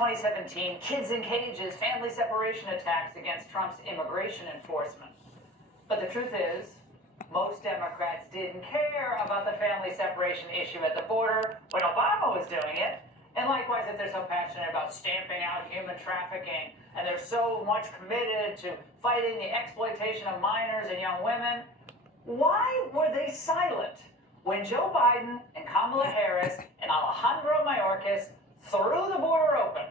2017, kids in cages, family separation attacks against Trump's immigration enforcement. But the truth is, most Democrats didn't care about the family separation issue at the border when Obama was doing it. And likewise, if they're so passionate about stamping out human trafficking, and they're so much committed to fighting the exploitation of minors and young women, why were they silent when Joe Biden and Kamala Harris and Alejandro Mayorkas threw the border open?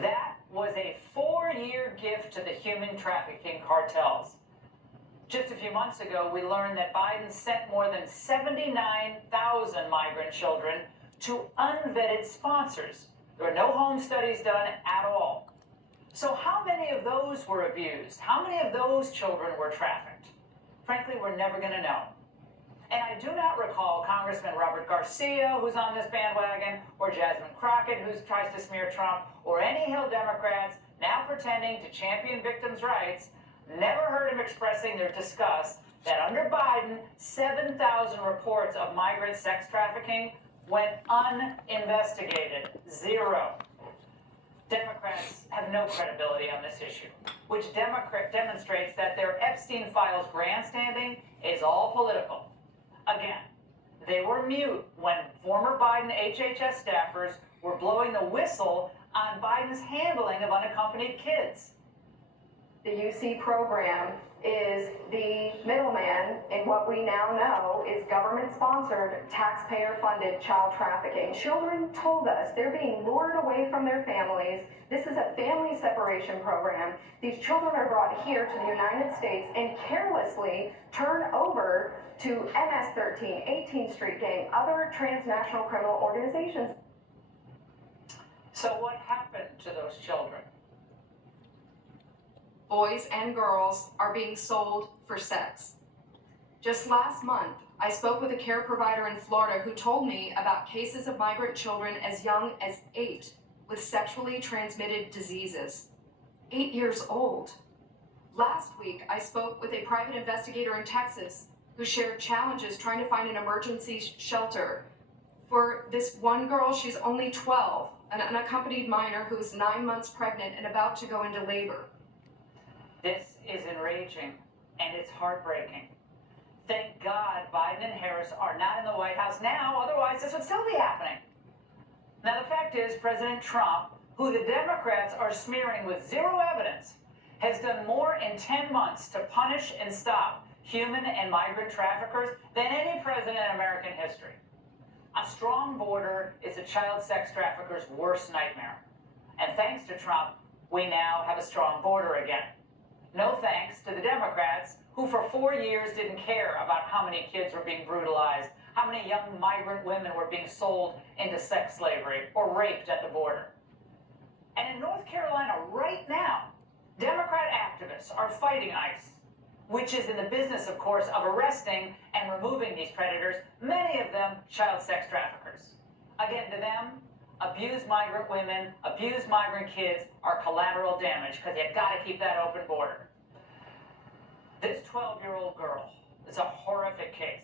That was a 4-year gift to the human trafficking cartels. Just a few months ago, we learned that Biden sent more than 79,000 migrant children to unvetted sponsors. There were no home studies done at all. So how many of those were abused? How many of those children were trafficked? Frankly, we're never going to know. And I do not recall Congressman Robert Garcia, who's on this bandwagon, or Jasmine Crockett, who tries to smear Trump, or any Hill Democrats now pretending to champion victims' rights. Never heard him expressing their disgust that under Biden, 7,000 reports of migrant sex trafficking went uninvestigated. 0. Democrats have no credibility on this issue, which demonstrates that their Epstein Files grandstanding is all political. Again, they were mute when former Biden HHS staffers were blowing the whistle on Biden's handling of unaccompanied kids. The UC program is the middleman in what we now know is government-sponsored, taxpayer-funded child trafficking. Children told us they're being lured away from their families. This is a family separation program. These children are brought here to the United States and carelessly turned over to MS-13, 18th Street Gang, other transnational criminal organizations. So what happened to those children? Boys and girls are being sold for sex. Just last month, I spoke with a care provider in Florida who told me about cases of migrant children as young as 8 with sexually transmitted diseases. 8 years old. Last week, I spoke with a private investigator in Texas who shared challenges trying to find an emergency shelter for this one girl. She's only 12, an unaccompanied minor who is 9 months pregnant and about to go into labor. This is enraging, and it's heartbreaking. Thank God Biden and Harris are not in the White House now, otherwise this would still be happening. Now the fact is, President Trump, who the Democrats are smearing with 0 evidence, has done more in 10 months to punish and stop human and migrant traffickers than any president in American history. A strong border is a child sex trafficker's worst nightmare. And thanks to Trump, we now have a strong border again. No thanks to the Democrats, who for 4 years didn't care about how many kids were being brutalized, how many young migrant women were being sold into sex slavery or raped at the border. And in North Carolina right now, Democrat activists are fighting ICE, which is in the business, of course, of arresting and removing these predators, many of them child sex traffickers. Again, to them, abused migrant women, abused migrant kids are collateral damage because you've got to keep that open border. This 12-year-old girl is a horrific case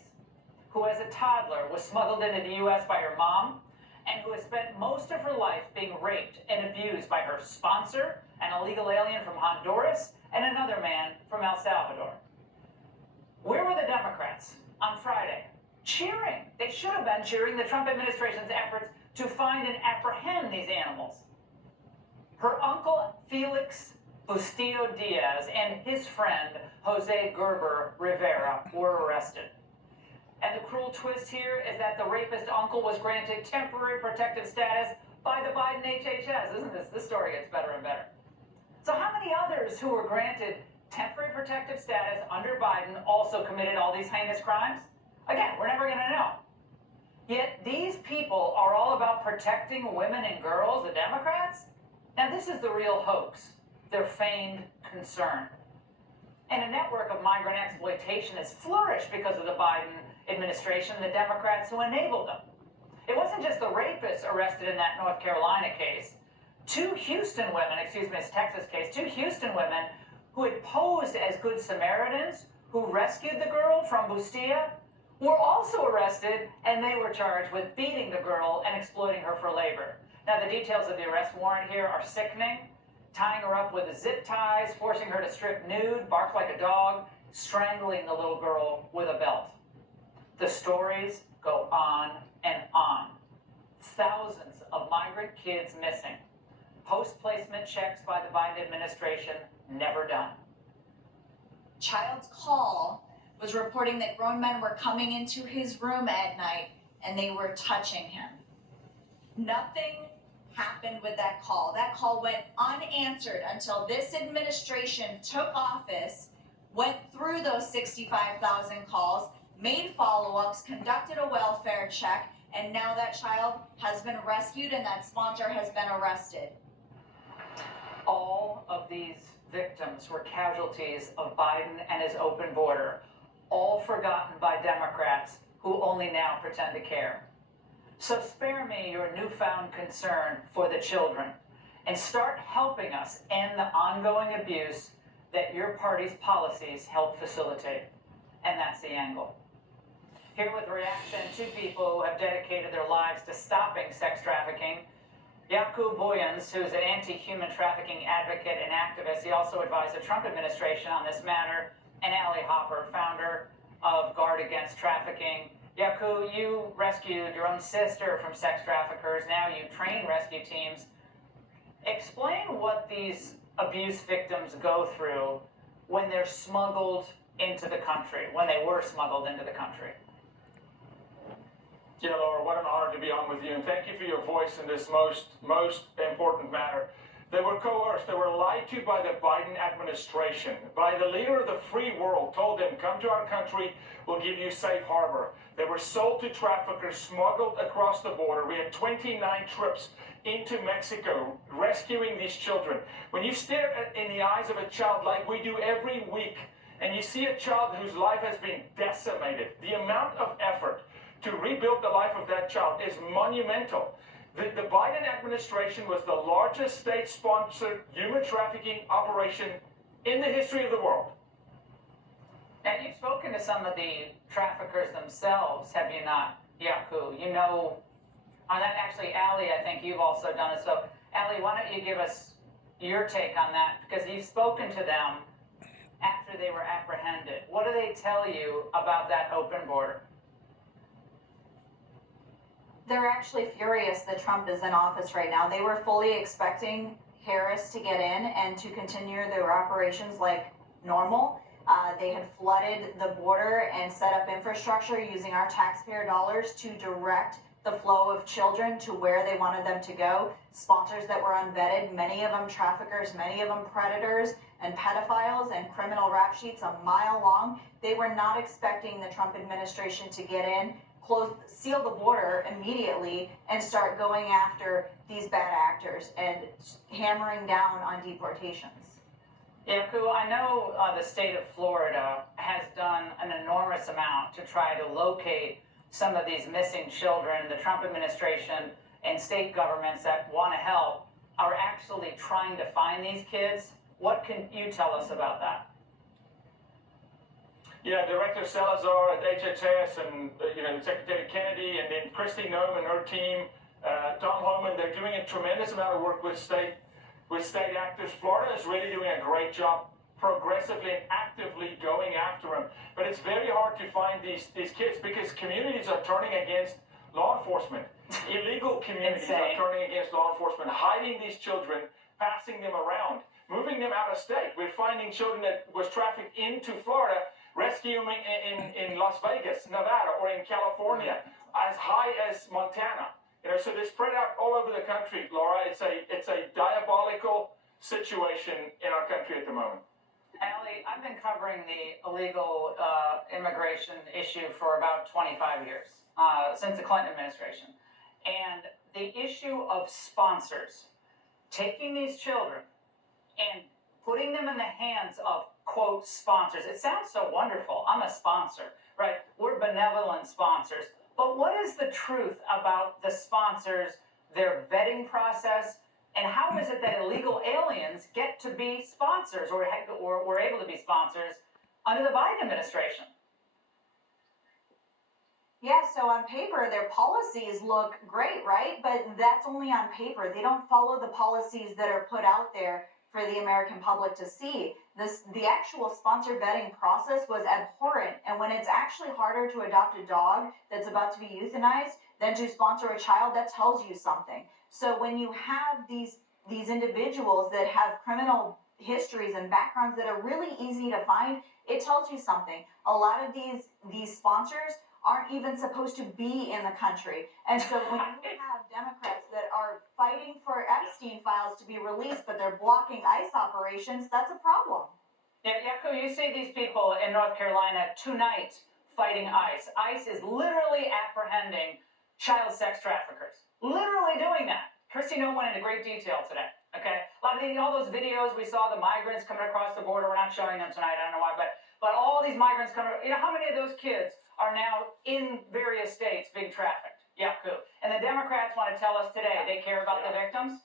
who as a toddler was smuggled into the U.S. by her mom and who has spent most of her life being raped and abused by her sponsor, an illegal alien from Honduras, and another man from El Salvador. Where were the Democrats on Friday? Cheering. They should have been cheering the Trump administration's efforts to find and apprehend these animals. Her uncle Felix Bustillo Diaz and his friend Jose Gerber Rivera were arrested. And the cruel twist here is that the rapist uncle was granted temporary protective status by the Biden HHS. Isn't this? This story gets better and better. So how many others who were granted temporary protective status under Biden also committed all these heinous crimes? Again, we're never going to know. Yet these people are all about protecting women and girls, the Democrats? Now this is the real hoax, their feigned concern. And a network of migrant exploitation has flourished because of the Biden administration and the Democrats who enabled them. It wasn't just the rapists arrested in that North Carolina case. 2 Houston women, it's Texas case, 2 Houston women who had posed as good Samaritans who rescued the girl from Bustillo were also arrested, and they were charged with beating the girl and exploiting her for labor. Now, the details of the arrest warrant here are sickening. Tying her up with zip ties, forcing her to strip nude, bark like a dog, strangling the little girl with a belt. The stories go on and on. Thousands of migrant kids missing. Post-placement checks by the Biden administration never done. Child's Call was reporting that grown men were coming into his room at night and they were touching him. Nothing happened with that call. That call went unanswered until this administration took office, went through those 65,000 calls, made follow-ups, conducted a welfare check, and now that child has been rescued and that sponsor has been arrested. All of these victims were casualties of Biden and his open border, all forgotten by Democrats who only now pretend to care. So spare me your newfound concern for the children and start helping us end the ongoing abuse that your party's policies help facilitate. And that's the angle. Here with reaction, two people who have dedicated their lives to stopping sex trafficking. Jakub Boyens, who is an anti-human trafficking advocate and activist. He also advised the Trump administration on this matter. And Allie Hopper, founder of Guard Against Trafficking. Jakub, you rescued your own sister from sex traffickers. Now you train rescue teams. Explain what these abuse victims go through when they're smuggled into the country, when they were smuggled into the country. Yeah, Laura, what an honor to be on with you, and thank you for your voice in this most important matter. They were coerced, they were lied to by the Biden administration, by the leader of the free world, told them, come to our country, we'll give you safe harbor. They were sold to traffickers, smuggled across the border. We had 29 trips into Mexico, rescuing these children. When you stare in the eyes of a child like we do every week, and you see a child whose life has been decimated, the amount of effort to rebuild the life of that child is monumental. The Biden administration was the largest state-sponsored human trafficking operation in the history of the world. And you've spoken to some of the traffickers themselves, have you not, Jakub? You know, on that, actually, Allie, I think you've also done it. So, Allie, why don't you give us your take on that? Because you've spoken to them after they were apprehended. What do they tell you about that open border? They're actually furious that Trump is in office right now. They were fully expecting Harris to get in and to continue their operations like normal. They had flooded the border and set up infrastructure using our taxpayer dollars to direct the flow of children to where they wanted them to go. Sponsors that were unvetted, many of them traffickers, many of them predators and pedophiles, and criminal rap sheets a mile long. They were not expecting the Trump administration to get in, seal the border immediately, and start going after these bad actors and hammering down on deportations. Yeah, Ku, I know the state of Florida has done an enormous amount to try to locate some of these missing children. The Trump administration and state governments that want to help are actually trying to find these kids. What can you tell us about that? Yeah, Director Salazar at HHS and Secretary Kennedy and then Kristi Noem and her team, Tom Homan, they're doing a tremendous amount of work with state actors. Florida is really doing a great job progressively and actively going after them. But it's very hard to find these kids because communities are turning against law enforcement. Illegal communities are turning against law enforcement, hiding these children, passing them around, moving them out of state. We're finding children that was trafficked into Florida, rescuing them in Las Vegas, Nevada, or in California, as high as Montana. So they're spread out all over the country, Laura. It's a diabolical situation in our country at the moment. Allie, I've been covering the illegal immigration issue for about 25 years, since the Clinton administration. And the issue of sponsors, taking these children and putting them in the hands of, quote, sponsors. It sounds so wonderful. I'm a sponsor, right? We're benevolent sponsors. But what is the truth about the sponsors, their vetting process, and how is it that illegal aliens get to be sponsors or were able to be sponsors under the Biden administration? Yeah, so on paper, their policies look great, right? But that's only on paper. They don't follow the policies that are put out there for the American public to see. The actual sponsor vetting process was abhorrent. And when it's actually harder to adopt a dog that's about to be euthanized than to sponsor a child, that tells you something. So when you have these individuals that have criminal histories and backgrounds that are really easy to find, it tells you something. A lot of these sponsors aren't even supposed to be in the country. And so when you have Democrats that are fighting for Epstein files to be released, but they're blocking ICE operations, that's a problem. Yeah, Yaku, you see these people in North Carolina tonight fighting ICE. ICE is literally apprehending child sex traffickers. Literally doing that. Kristi Noem went into great detail today. Okay, a lot of all those videos we saw, the migrants coming across the border. We're not showing them tonight. I don't know why, but all these migrants coming. You know how many of those kids are now in various states being trafficked? Yaku. And the Democrats want to tell us today they care about the victims.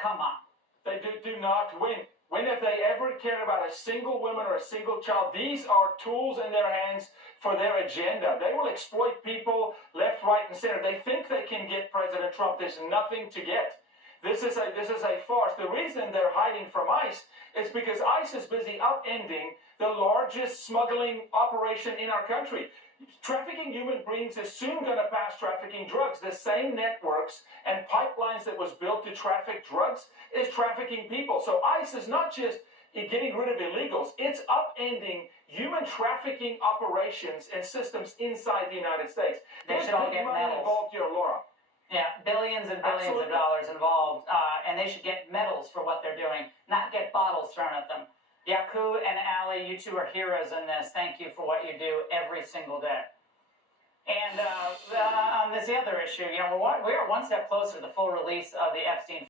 Come on. They do not win. When have they ever cared about a single woman or a single child? These are tools in their hands for their agenda. They will exploit people left, right, and center. They think they can get President Trump. There's nothing to get. This is a farce. The reason they're hiding from ICE is because ICE is busy upending the largest smuggling operation in our country. Trafficking human beings is soon going to pass trafficking drugs. The same networks and pipelines that was built to traffic drugs is trafficking people. So ICE is not just getting rid of illegals, it's upending human trafficking operations and systems inside the United States. They should all big get money medals. involved here, Laura. Yeah, billions and billions Absolutely. of dollars involved, and they should get medals for what they're doing, not get bottles thrown at them. Yaku and Ali, you two are heroes in this. Thank you for what you do every single day. And on this other issue, you know, we are one step closer to the full release of the Epstein